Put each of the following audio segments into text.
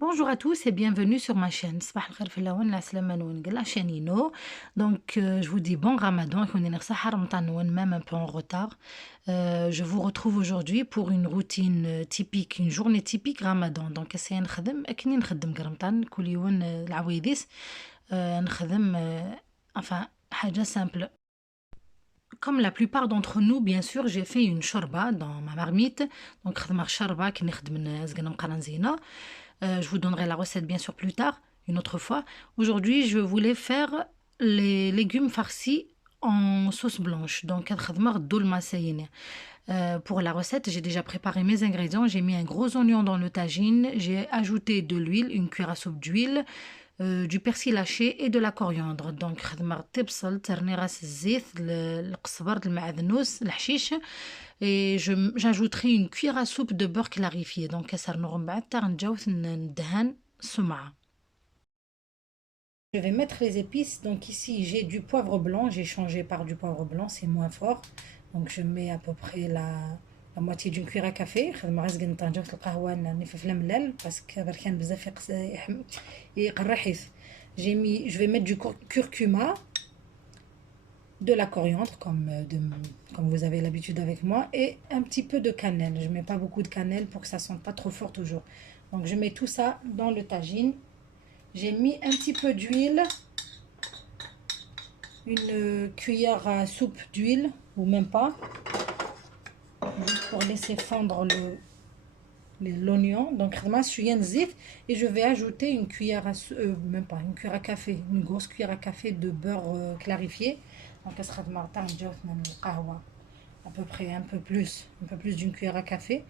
Bonjour à tous et bienvenue sur ma chaîne. صباح الخير في اللون العسلامة نونقل la chaîne Ino. Donc je vous dis bon Ramadan et même un peu en retard. Je vous retrouve aujourd'hui pour une routine typique, une journée typique Ramadan. Donc essayez نخدم أكني نخدم قرمطان كل يوم العويديس نخدم enfin حاجة simple. Comme la plupart d'entre nous, bien sûr, j'ai fait une shorba dans ma marmite. Donc, خدمة shorba qui نخدم زقنا مقرنزينة. Je vous donnerai la recette bien sûr plus tard, une autre fois. Aujourd'hui, je voulais faire les légumes farcis en sauce blanche. Donc, pour la recette, j'ai déjà préparé mes ingrédients. J'ai mis un gros oignon dans le tagine. J'ai ajouté de l'huile, une cuillère à soupe d'huile, du persil haché et de la coriandre. Donc, et j'ajouterai une cuillère à soupe de beurre clarifié. Donc, je vais mettre les épices. Donc ici, j'ai du poivre blanc. J'ai changé par du poivre blanc, c'est moins fort. Donc je mets à peu près la moitié d'une cuillère à café. Parce que je vais mettre du curcuma, de la coriandre, comme vous avez l'habitude avec moi, et un petit peu de cannelle. Je mets pas beaucoup de cannelle pour que ça sente pas trop fort toujours. Donc je mets tout ça dans le tagine. J'ai mis un petit peu d'huile, une cuillère à soupe d'huile, ou même pas, juste pour laisser fondre l'oignon. Donc et je vais ajouter une cuillère à même pas une cuillère à café, une grosse cuillère à café de beurre clarifié. Donc à peu près un peu plus d'une cuillère à café.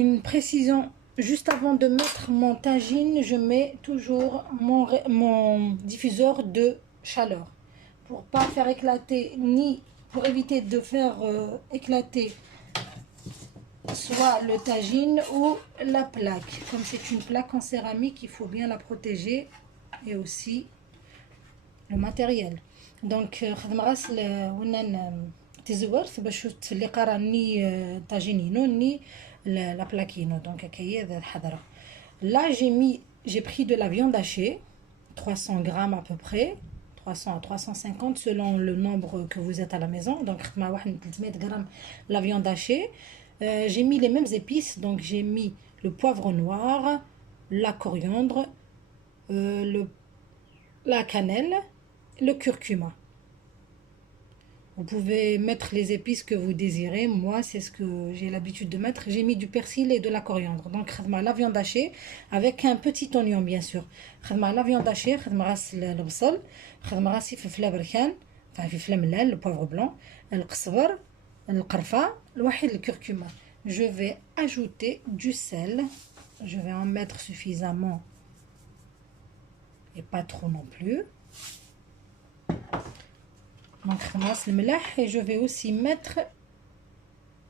Une précision, juste avant de mettre mon tagine, je mets toujours mon diffuseur de chaleur pour pas faire éclater, ni pour éviter de faire éclater soit le tagine ou la plaque. Comme c'est une plaque en céramique, il faut bien la protéger, et aussi le matériel. Donc تزورت باش تفلي قرا ني طاجينينو ني la plaquino. Donc là j'ai pris de la viande hachée, 300 grammes à peu près, 300 à 350 selon le nombre que vous êtes à la maison. Donc 300 grammes la viande hachée. J'ai mis les mêmes épices, donc j'ai mis le poivre noir, la coriandre, la cannelle, le curcuma. Vous pouvez mettre les épices que vous désirez. Moi, c'est ce que j'ai l'habitude de mettre. J'ai mis du persil et de la coriandre. Donc, la viande hachée avec un petit oignon, bien sûr. La viande hachée, le bsal, le poivre blanc, le qarfa, le curcuma. Je vais ajouter du sel. Je vais en mettre suffisamment et pas trop non plus. Donc, et je vais aussi mettre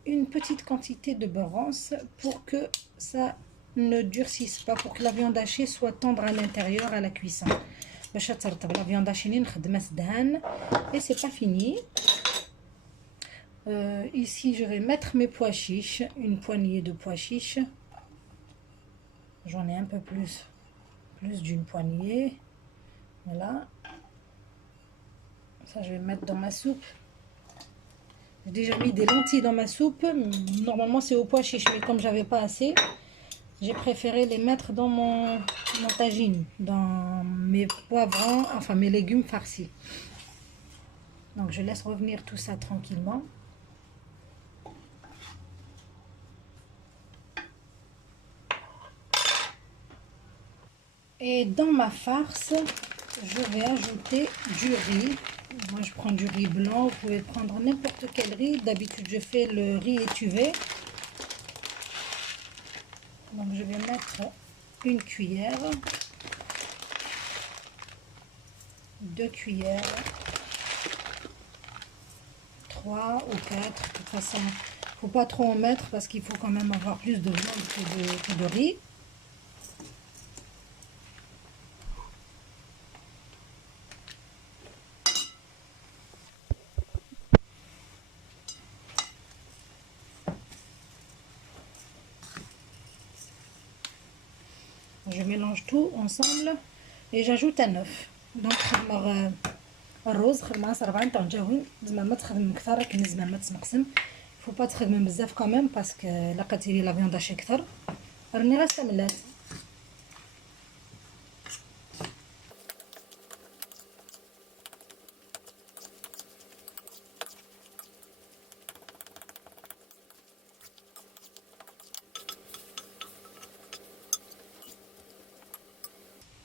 une petite quantité de beurre rance pour que ça ne durcisse pas, pour que la viande hachée soit tendre à l'intérieur à la cuisson. La viande hachée, et c'est pas fini. Ici, je vais mettre mes pois chiches, une poignée de pois chiches. J'en ai un peu plus d'une poignée. Voilà. Ça, je vais mettre dans ma soupe. J'ai déjà mis des lentilles dans ma soupe. Normalement, c'est au pois chiche, mais comme j'avais pas assez, j'ai préféré les mettre dans mon tagine, dans mes poivrons, enfin mes légumes farcis. Donc, je laisse revenir tout ça tranquillement. Et dans ma farce, je vais ajouter du riz. Moi, je prends du riz blanc. Vous pouvez prendre n'importe quel riz. D'habitude, je fais le riz étuvé. Donc, je vais mettre une cuillère, 2 cuillères, 3 ou 4. De toute façon, il ne faut pas trop en mettre parce qu'il faut quand même avoir plus de viande que de riz. Je mélange tout ensemble et j'ajoute un œuf. Donc الرز خدمة 40 طن جاوين زعما ما تخدم كثر لكن زعما ما تنقسم فو با تخدم بزاف كاميم باسكو لقيتي لي لا فيوند شي كثر راني غير سملات.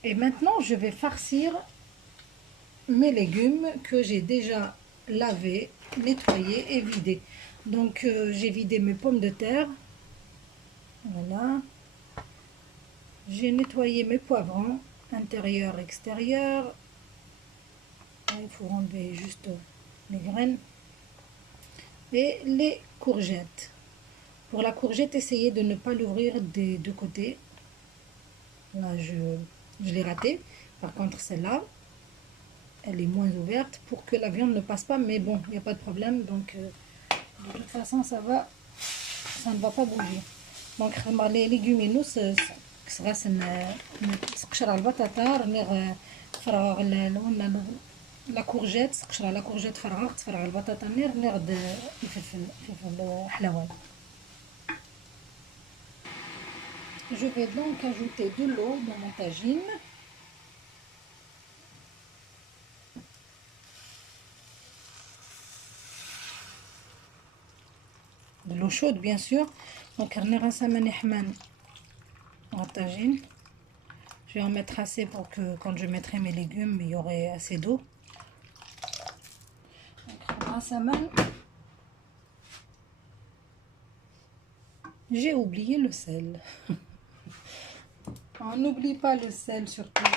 Et maintenant je vais farcir mes légumes que j'ai déjà lavés, nettoyés et vidés. Donc j'ai vidé mes pommes de terre. Voilà. J'ai nettoyé mes poivrons, intérieur, extérieur. Il faut enlever juste les graines. Et les courgettes. Pour la courgette, essayez de ne pas l'ouvrir des deux côtés. Là, je l'ai raté. Par contre, celle-là, elle est moins ouverte pour que la viande ne passe pas. Mais bon, il n'y a pas de problème. Donc, de toute façon, ça ne va pas bouger. Donc, les légumineuses, نسقشر على البطاطا راني تفرغ لا كورجيت سقشر على كورجيت فرغت تفرغ البطاطا راني غد الفلفل حلواني. Je vais donc ajouter de l'eau dans mon tagine. De l'eau chaude bien sûr. Donc راني غنسمني حمان en tagine. Je vais en mettre assez pour que quand je mettrai mes légumes, il y aurait assez d'eau. J'ai oublié le sel. On n'oublie pas le sel surtout.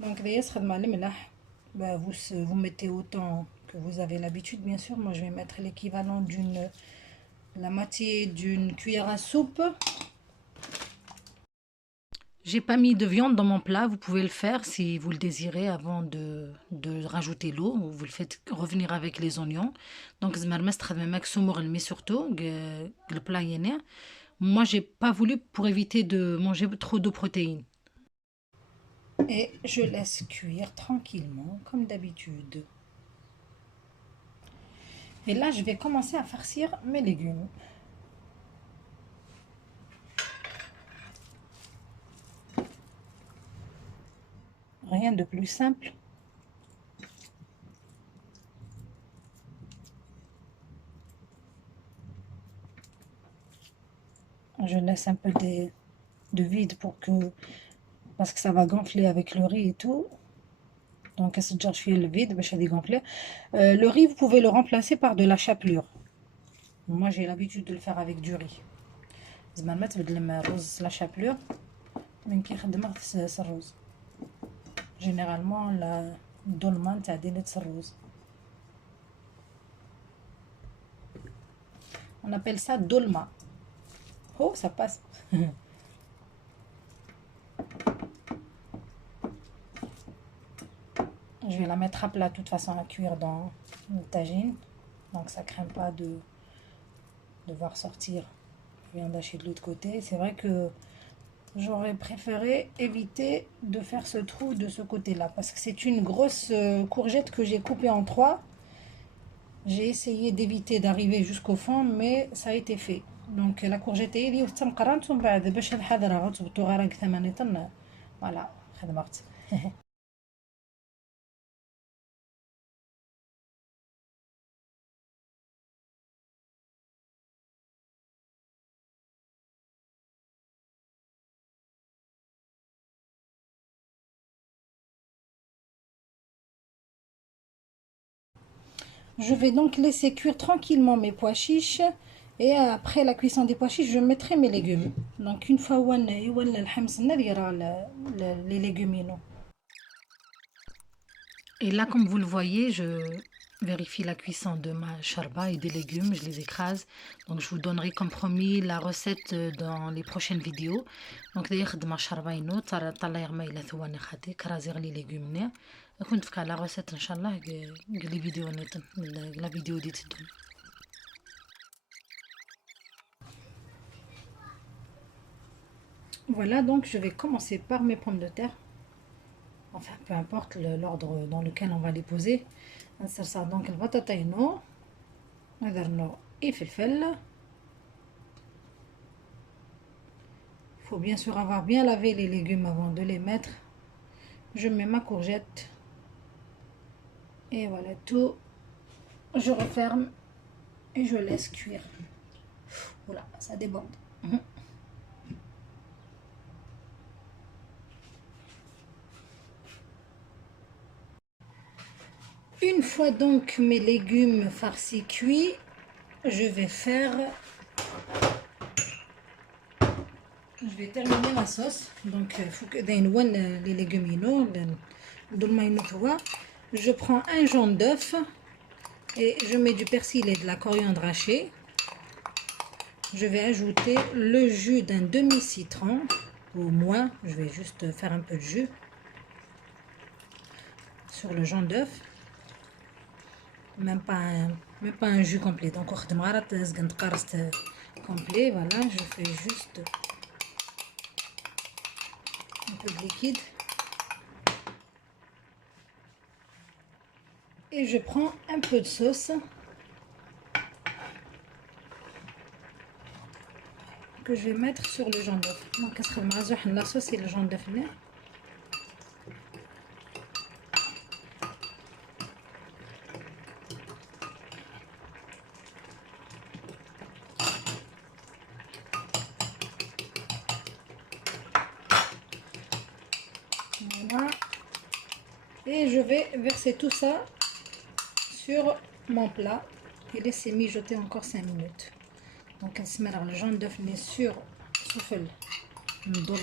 Donc vous mettez autant que vous avez l'habitude bien sûr. Moi je vais mettre l'équivalent la moitié d'une cuillère à soupe. J'ai pas mis de viande dans mon plat, vous pouvez le faire si vous le désirez avant de rajouter l'eau, vous le faites revenir avec les oignons. Donc surtout le plat yéné. Moi j'ai pas voulu pour éviter de manger trop de protéines. Et je laisse cuire tranquillement comme d'habitude. Et là je vais commencer à farcir mes légumes. Rien de plus simple. Je laisse un peu de vide parce que ça va gonfler avec le riz et tout. Donc, je fais le vide, je vais gonfler. Le riz, vous pouvez le remplacer par de la chapelure. Moi, j'ai l'habitude de le faire avec du riz. La chapelure, généralement, la dolma, t'as des rose. On appelle ça dolma. Oh, ça passe. Je vais la mettre à plat de toute façon à cuire dans le tagine. Donc ça craint pas de devoir sortir la viande hachée de l'autre côté. C'est vrai que j'aurais préféré éviter de faire ce trou de ce côté-là. Parce que c'est une grosse courgette que j'ai coupée en 3. J'ai essayé d'éviter d'arriver jusqu'au fond, mais ça a été fait. Donc la courgette est voilà. Je vais donc laisser cuire tranquillement mes pois chiches. Et après la cuisson des pois chiches, je mettrai mes légumes. Donc une fois les légumes. Et là, comme vous le voyez, je vérifie la cuisson de ma charba et des légumes. Je les écrase. Donc je vous donnerai comme promis la recette dans les prochaines vidéos. Donc d'ailleurs, de ma charba et nous, les légumes. كنت فكا على recette ان شاء الله لي فيديو نتن لا فيديو دي تدون. Voilà, donc je vais commencer par mes pommes de terre. Enfin, peu importe l'ordre dans lequel on va les poser. Ça, donc le batataino, et felfel. Il faut bien sûr avoir bien lavé les légumes avant de les mettre. Je mets ma courgette. Et voilà tout. Je referme et je laisse cuire. Voilà, ça déborde. Une fois donc mes légumes farcis cuits, je vais terminer la sauce. Donc il faut que les légumes je prends un jaune d'œuf et je mets du persil et de la coriandre hachée. Je vais ajouter le jus d'un demi-citron, au moins, je vais juste faire un peu de jus sur le jaune d'œuf. Même pas un jus complet. Donc, complet, voilà, je fais juste un peu de liquide. Et je prends un peu de sauce que je vais mettre sur le jaune d'œuf. Donc, la sauce et le jaune d'œuf. Voilà. Et je vais verser tout ça sur mon plat et laisser mijoter encore 5 minutes. Donc, le jaune d'œuf est sur souffle ندور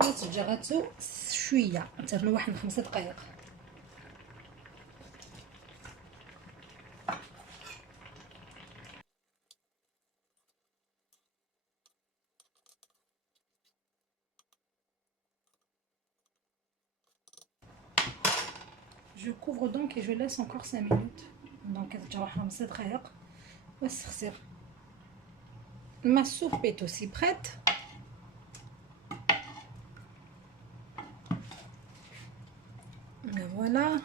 وتجراتو شويه نترنو واحد 5 دقائق. Je couvre donc et je laisse encore 5 minutes. Donc ترجع 5 دقائق وتسخسر. Ma soupe est aussi prête. Et voilà.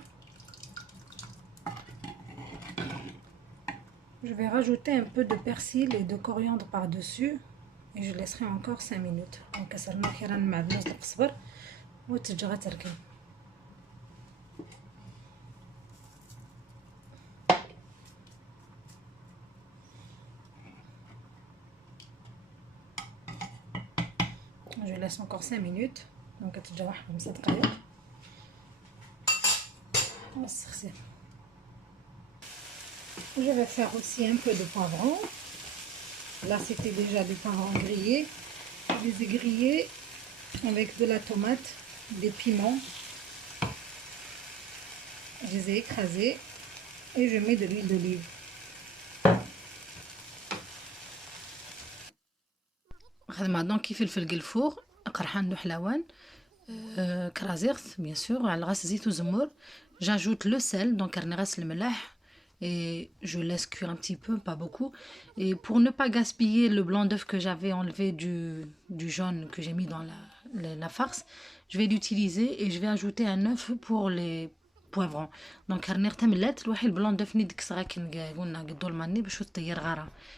Je vais rajouter un peu de persil et de coriandre par-dessus et je laisserai encore 5 minutes. Donc كسرنا خيرا مع بنوز القزبر وتجرى تركب. Je laisse encore 5 minutes. Donc تتجرى 5 دقائق. Je vais faire aussi un peu de poivron. Là, c'était déjà du poivron grillé. Je les ai grillés avec de la tomate, des piments. Je les ai écrasés et je mets de l'huile d'olive. Donc, il fait le four. قرحان حلوان كرازيرث bien sûr على غاس زيت وزمور. J'ajoute le sel donc غنغسل الملح et je laisse cuire un petit peu, pas beaucoup. Et pour ne pas gaspiller le blanc d'œuf que j'avais enlevé du jaune que j'ai mis dans la farce, je vais l'utiliser et je vais ajouter un œuf pour les poivrons. Donc le blanc d'œuf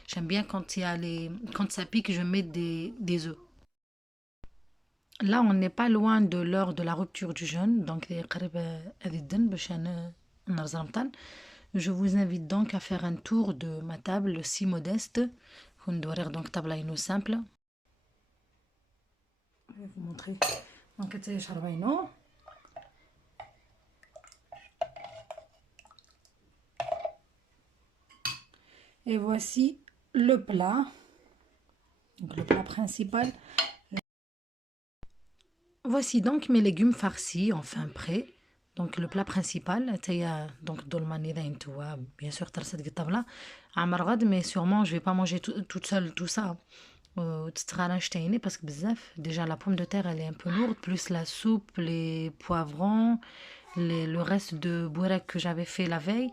j'aime bien quand ça pique, je mets des œufs. Là, on n'est pas loin de l'heure de la rupture du jeûne, donc je vous invite donc à faire un tour de ma table si modeste. Donc table simple. Je vais vous montrer. Donc et voici le plat. Donc le plat principal. Voici donc mes légumes farcis, enfin prêts. Donc le plat principal, donc dolmani bien sûr mais sûrement je vais pas manger toute seule tout ça. Parce que déjà la pomme de terre elle est un peu lourde, plus la soupe, les poivrons, le reste de bourek que j'avais fait la veille,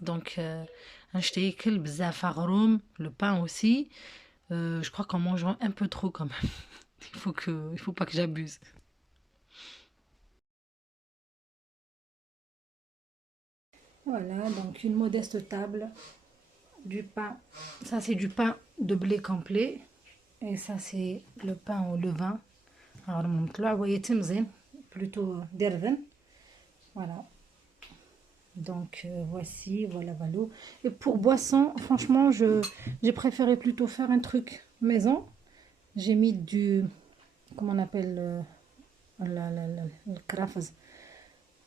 donc هنشتيكل بزاف غروم. Le pain aussi. Je crois qu'en mangeant un peu trop quand même. Il faut pas que j'abuse. Voilà, donc une modeste table, du pain. Ça, c'est du pain de blé complet. Et ça, c'est le pain au levain. Alors, mon plat, vous voyez, timzin, plutôt derven. Voilà. Donc, voici, voilà, voilà. Et pour boisson, franchement, j'ai préféré plutôt faire un truc maison. J'ai mis du, comment on appelle, le krafz.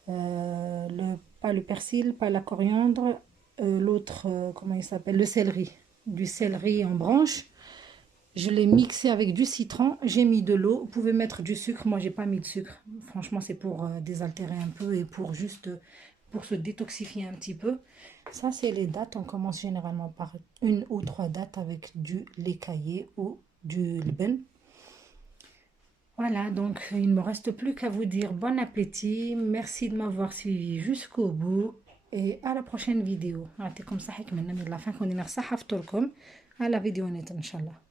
Pas le persil, pas la coriandre, l'autre, comment il s'appelle, le céleri. Du céleri en branche. Je l'ai mixé avec du citron, j'ai mis de l'eau. Vous pouvez mettre du sucre, moi j'ai pas mis de sucre. Franchement, c'est pour désaltérer un peu et pour juste pour se détoxifier un petit peu. Ça, c'est les dattes. On commence généralement par 1 ou 3 dattes avec du lait caillé ou du lben. Voilà, donc il ne me reste plus qu'à vous dire bon appétit. Merci de m'avoir suivi jusqu'au bout et à la prochaine vidéo. يعطيكم صحة من la fin qu'on est à la vidéo net, Inch'Allah.